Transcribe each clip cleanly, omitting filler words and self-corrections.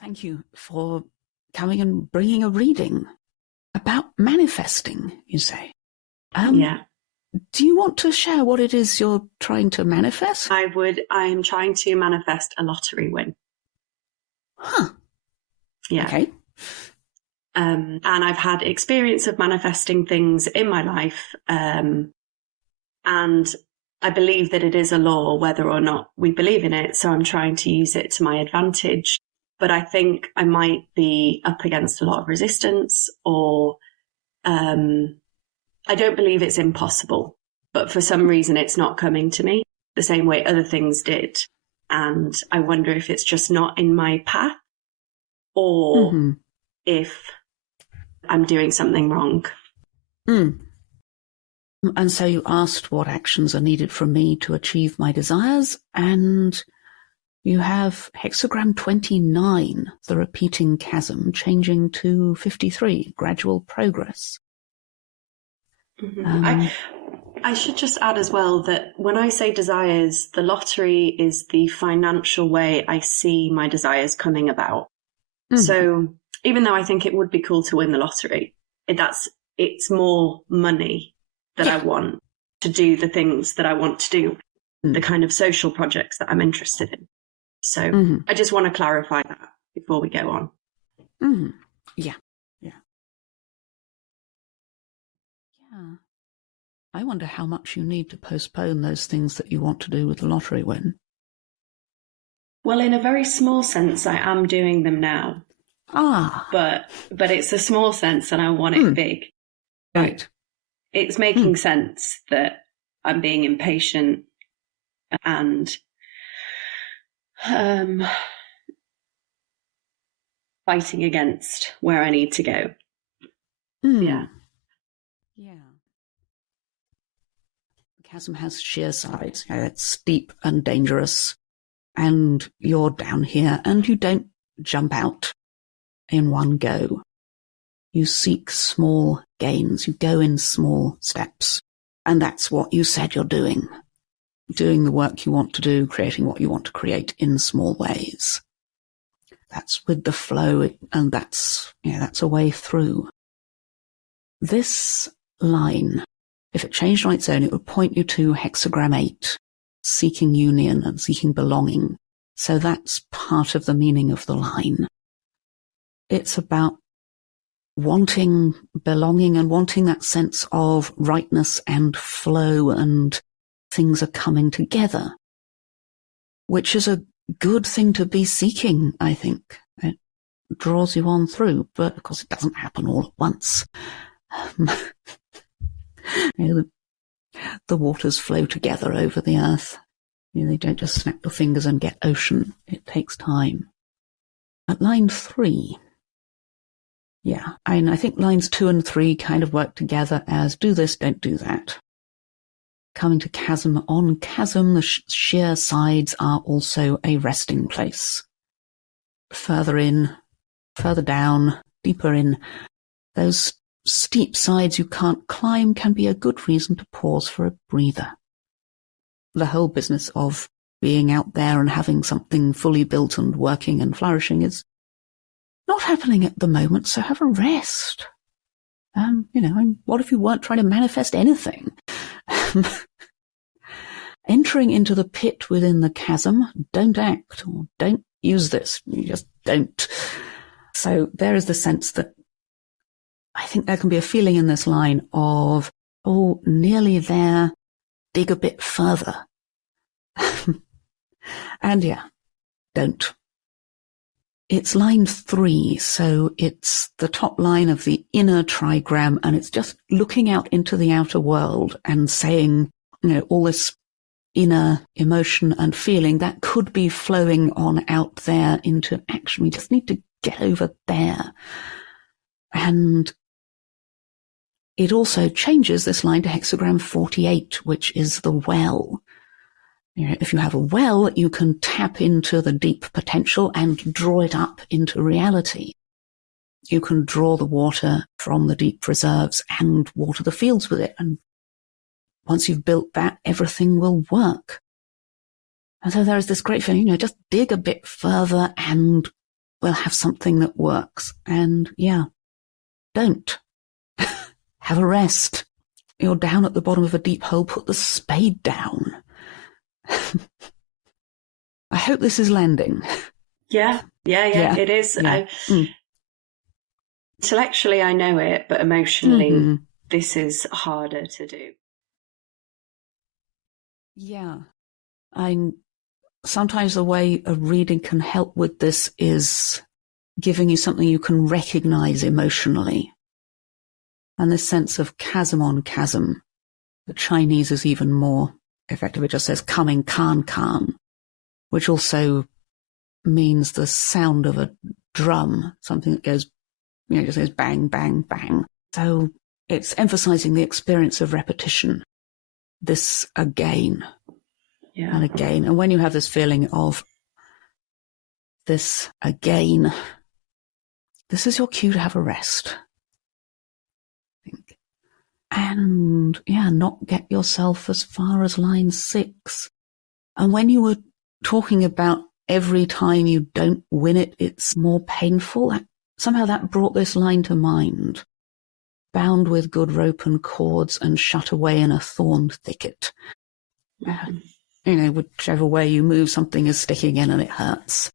Thank you for coming and bringing a reading about manifesting, you say. Yeah. Do you want to share what it is you're trying to manifest? I'm trying to manifest a lottery win. Huh. Yeah. Okay. And I've had experience of manifesting things in my life. And I believe that it is a law, whether or not we believe in it. So I'm trying to use it to my advantage. But I think I might be up against a lot of resistance, or I don't believe it's impossible, but for some reason it's not coming to me the same way other things did. And I wonder if it's just not in my path, or if I'm doing something wrong. And so you asked what actions are needed from me to achieve my desires, and you have hexagram 29, the repeating chasm, changing to 53, gradual progress. I should just add as well that when I say desires, the lottery is the financial way I see my desires coming about. So even though I think it would be cool to win the lottery, it's more money that I want to do the things that I want to do, the kind of social projects that I'm interested in. So I just want to clarify that before we go on. Yeah. I wonder how much you need to postpone those things that you want to do with the lottery win. Well, in a very small sense, I am doing them now. But it's a small sense and I want it big. Right. It's making sense that I'm being impatient and fighting against where I need to go. Yeah. The chasm has sheer sides. It's steep and dangerous. And you're down here and you don't jump out in one go. You seek small gains. You go in small steps. And that's what you said you're doing. Doing the work you want to do, creating what you want to create in small ways. That's with the flow, and that's a way through. This line, if it changed on its own, it would point you to hexagram 8, seeking union and seeking belonging. So that's part of the meaning of the line. It's about wanting belonging and wanting that sense of rightness and flow, and things are coming together, which is a good thing to be seeking, I think. It draws you on through, but of course it doesn't happen all at once. The waters flow together over the earth. They don't just snap your fingers and get ocean. It takes time. At line 3, I think lines 2 and 3 kind of work together as do this, don't do that. Coming to chasm, on chasm, the sheer sides are also a resting place. Further in, further down, deeper in, those steep sides you can't climb can be a good reason to pause for a breather. The whole business of being out there and having something fully built and working and flourishing is not happening at the moment, so have a rest. What if you weren't trying to manifest anything? Entering into the pit within the chasm, don't act, or don't use this, you just don't. So there is the sense that I think there can be a feeling in this line of, nearly there, dig a bit further. And don't. It's line 3, so it's the top line of the inner trigram, and it's just looking out into the outer world and saying, all this inner emotion and feeling that could be flowing on out there into action. We just need to get over there. And it also changes this line to hexagram 48, which is the well. If you have a well, you can tap into the deep potential and draw it up into reality. You can draw the water from the deep reserves and water the fields with it. And once you've built that, everything will work. And so there is this great feeling, just dig a bit further and we'll have something that works. And yeah, don't. Have a rest. You're down at the bottom of a deep hole, put the spade down. I hope this is landing. Yeah, it is. Yeah. Intellectually, I know it, but emotionally, this is harder to do. Yeah. Sometimes the way a reading can help with this is giving you something you can recognize emotionally. And this sense of chasm on chasm. The Chinese is even more effective. It just says coming kan, which also means the sound of a drum, something that goes, just says bang, bang, bang. So it's emphasizing the experience of repetition. This again and again. And when you have this feeling of this again, this is your cue to have a rest. And not get yourself as far as line 6. And when you were talking about every time you don't win it, it's more painful, somehow that brought this line to mind. Bound with good rope and cords and shut away in a thorned thicket. Whichever way you move, something is sticking in and it hurts.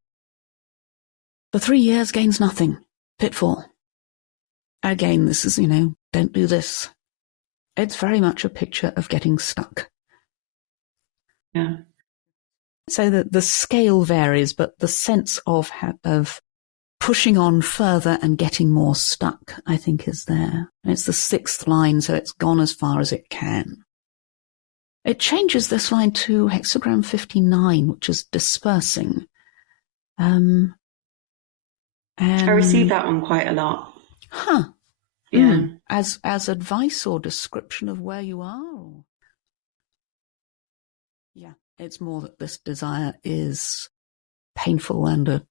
For 3 years gains nothing. Pitfall. Again, this is, don't do this. It's very much a picture of getting stuck. Yeah. So that the scale varies, but the sense of pushing on further and getting more stuck, I think, is there. And it's the 6th line, so it's gone as far as it can. It changes this line to hexagram 59, which is dispersing. I receive that one quite a lot. Huh. Yeah. As advice or description of where you are? Or? Yeah, it's more that this desire is painful and a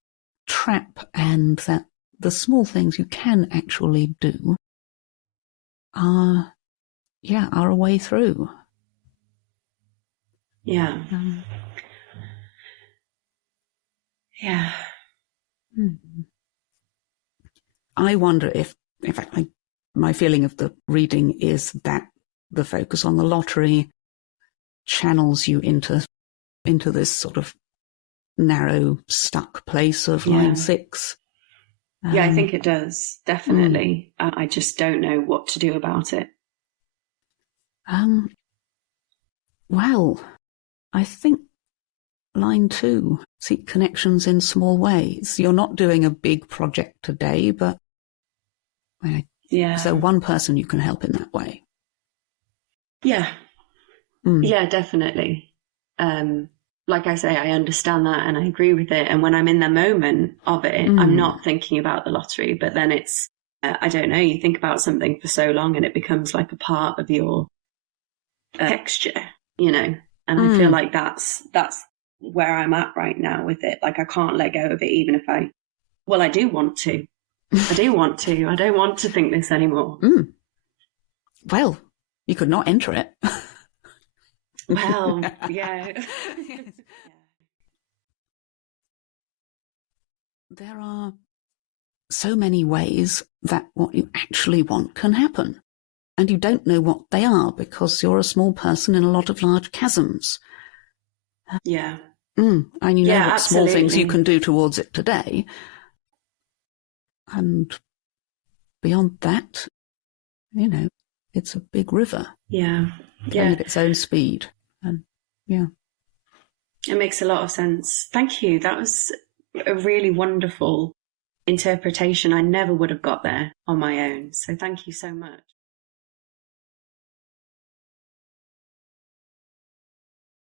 trap, and that the small things you can actually do are a way through. Yeah. Yeah. I wonder if, in fact, my feeling of the reading is that the focus on the lottery channels you into this sort of narrow, stuck place of line 6. I think it does, definitely. I just don't know what to do about it. Well, I think line 2, seek connections in small ways. You're not doing a big project today, but so one person you can help in that way. Yeah. Yeah, definitely. Like I say, I understand that and I agree with it. And when I'm in the moment of it, I'm not thinking about the lottery, but then it's, I don't know, you think about something for so long and it becomes like a part of your texture, and I feel like that's where I'm at right now with it. Like I can't let go of it, even if I do want to. I do want to. I don't want to think this anymore. Well, you could not enter it. Well, yeah. There are so many ways that what you actually want can happen. And you don't know what they are because you're a small person in a lot of large chasms. Yeah. And you know what absolutely. small things you can do towards it today. And beyond that, it's a big river. Yeah. Going at its own speed. And it makes a lot of sense. Thank you. That was a really wonderful interpretation. I never would have got there on my own. So thank you so much.